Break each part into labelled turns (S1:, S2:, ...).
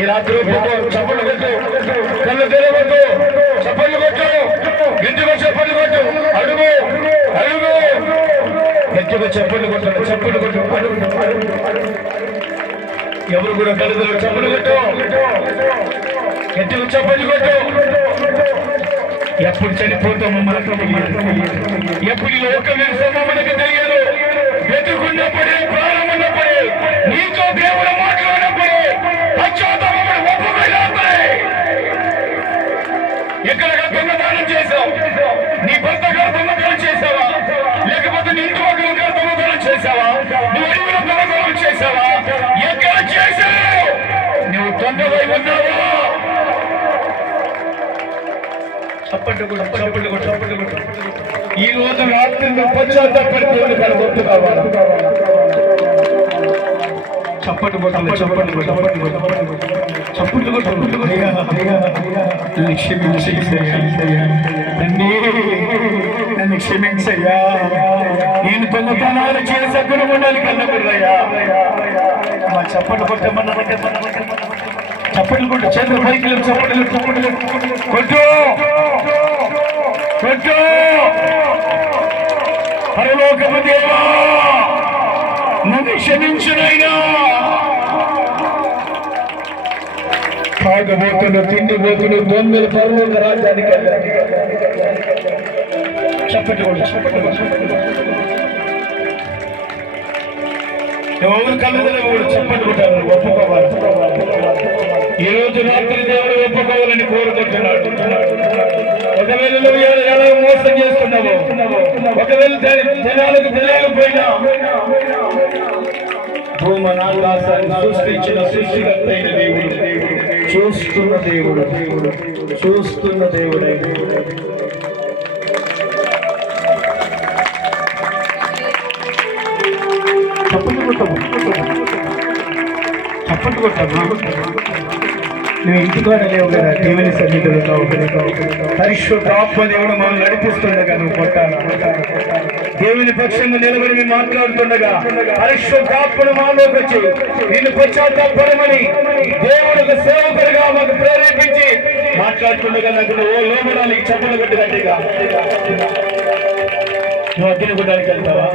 S1: ఈ రాత్రి చప్పట్లు కొట్టు. కళ్ళు తెరవద్దు చప్పట్లు కొట్టు. ఇంటికి చప్పట్లు కొట్టు. అడుగు. అడుగు. ఎత్తుకు చప్పట్లు కొట్టు. చప్పట్లు కొట్టు. ఎవరు కూడా కళ్ళు చప్పట్లు కొట్టు. ఎత్తుకు చప్పట్లు కొట్టు. ఎప్పుడు చనిపోతామో మనకు తెలియదు. ఎప్పుడు ఈ లోకం నిలుస్తామో మనకు తెలియదు. బ్రతుకున్నప్పుడే ప్రాణం ఉన్నప్పుడే నీతో దేవుడు నువ్వు దొంగవై ఉన్నావా చప్పట్లు కూడా చప్పట్లు కూడా చప్పట్లు కూడా ఈ రోజు రాత్రి నువ్వు పశ్చాత్తాపడిపోయింది కానీ కావాలి చప్పట్లు కొట్టాలి చప్పట్లు చప్పట్లు అయ్యా, నన్ను క్షమించయ్యా. తండ్రి, నన్ను క్షమించయ్యా. నేను దొంగతనాలు చేసే గుణం ఉండాలి మా చప్పట్లు కొట్టమన్నా చప్పట్లు కొట్టు చేతులు పైకి లేపు, చప్పట్లు చప్పట్లు కొట్టు! కొట్టు! పరలోకపు దేవా నన్ను క్షమించునైనా తాగబోతులు తిండిబోతులు దొంగలు పరలోక రాజ్యానికి చప్పట్లు కొట్టు, చప్పట్లు ఎవరు కళ్ళు తెరవకూడదు, చప్పట్లు ఒప్పుకోవాలి. ఈ రోజు రాత్రి దేవుడు ఒప్పుకోవాలని కోరుకుంటున్నాడు. ఒకవేళ నువ్వు ఎలా- మోసం చేస్తున్నావు ఒకవేళ జనాలకు తెలియకపోయినా భూమనాకాశాన్ని సృష్టించిన సృష్టికర్తైన దేవుడు చూస్తున్న దేవుడు దేవుడు చూస్తున్న దేవుడే దేవుడు. చప్పట్లు కొట్టమ్మా నువ్వు ఇంటికాడ లేవు కదా దేవుని సన్నిధిలో పరిశుద్ధాత్మ దేవుడు మనం నడిపిస్తుండగా నువ్వు కొట్టాలా దేవుని పక్షంగా నిలబడి మేము మాట్లాడుతుండగా పరిశుద్ధాత్మను మాలోకి వచ్చి నిన్ను పశ్చాత్తాపడమని దేవుడికి సేవకుడిగా మాకు ప్రేరేపించి మాట్లాడుతుండగా నాకు ఓ లోపడానికి చెప్పలు కొట్టినట్టుగా నువ్వు అగ్గిన కొట్టడానికి వెళ్తావా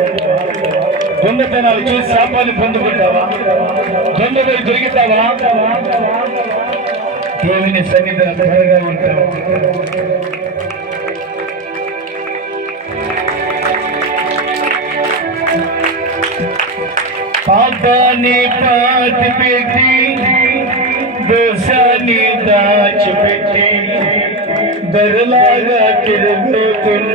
S1: దొంగతనాలు చేసి శాపాన్ని పొందుకుంటావా దొంగపోయి దొరికితావా దేవుని సన్నిధిలో త్వరగా ఉంటావా పాపాన్ని పాతి పెట్టి దోషాన్ని దాచిపెట్టి దొరలాగా తిరుగుతున్నావా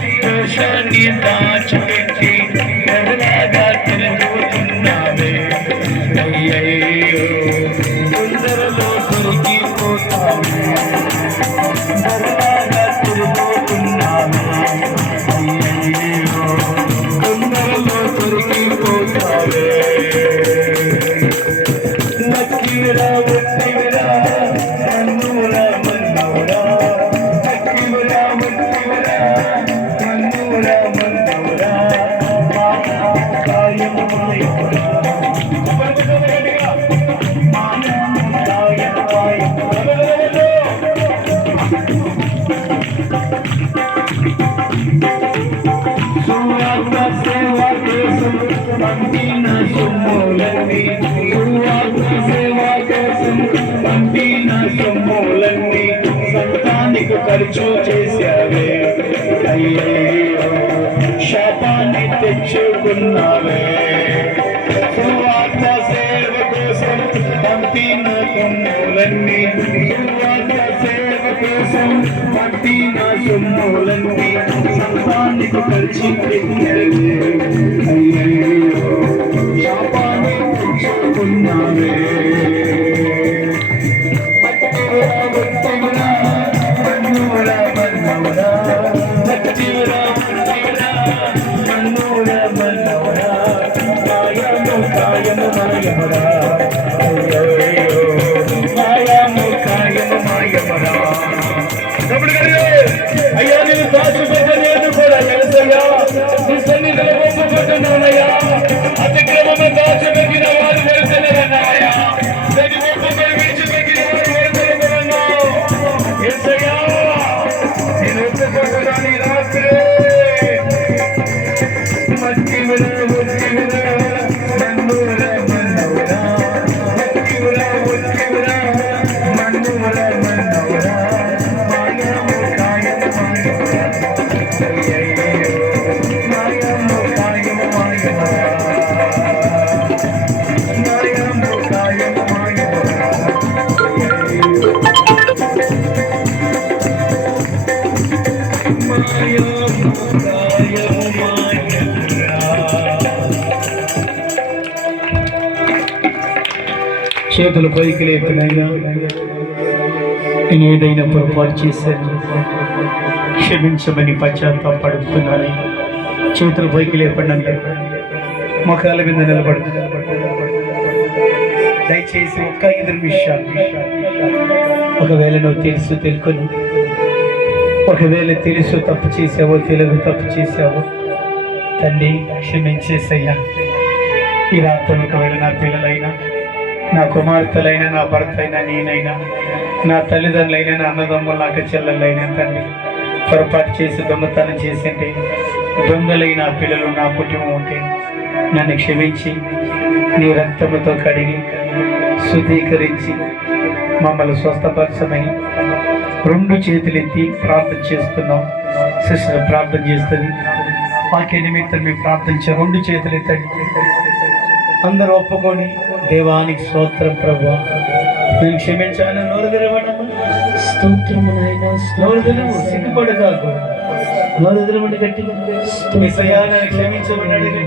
S1: సొమ్ములన్నీ కోసం సంతానికి ఖర్చు చేశావే అయ్యో శాపాన్ని తెచ్చుకున్నావే సంతానికి Yeah, yeah. చేతులు పైకి లేపినైనా నేను ఏదైనా పొరపాటు చేశాను క్షమించమని పశ్చాత్తాపడుతున్నాను. చేతులు పైకి లేపండి. మొఖాల మీద నిలబడు దయచేసి ఒక్క ఐదు నిమిషాలు. ఒకవేళ నువ్వు తెలుసు తెలుకొని ఒకవేళ తెలుసు తప్పు చేసావో తెలుగు తప్పు చేసావో తండ్రి క్షమించేసయ్యా. ఈ రాత్రి ఒకవేళ నా పిల్లలైనా నా కుమార్తెలైనా నా భర్త అయినా నేనైనా నా తల్లిదండ్రులైనా నా అన్నదమ్ములు నాక చెల్లెళ్ళైనా తండ్రి పొరపాటు చేసి దొంగతనం చేసింటే దొంగలై నా పిల్లలు నా కుటుంబం ఉంటే నన్ను క్షమించి నీ రక్తముతో కడిగి శుద్ధీకరించి మమ్మల్ని స్వస్థపరచమని రెండు చేతులెత్తి ప్రార్థన చేస్తున్నాం. సిస్టర్ ప్రార్థన చేస్తుంది. వాక్య నిమిత్తం మేము ప్రార్థించే రెండు చేతులు ఎత్తండి అందరూ ఒప్పుకొని దేవానికి స్తోత్రం ప్రభు. మేము క్షమించాలని నోరు తెరవడము.
S2: స్తోత్రము నాయన
S1: నోరు తెరవు సిగ్గుపడు కాకు నోరు తెరవండి గట్టిగా. క్షమించమని అడిగి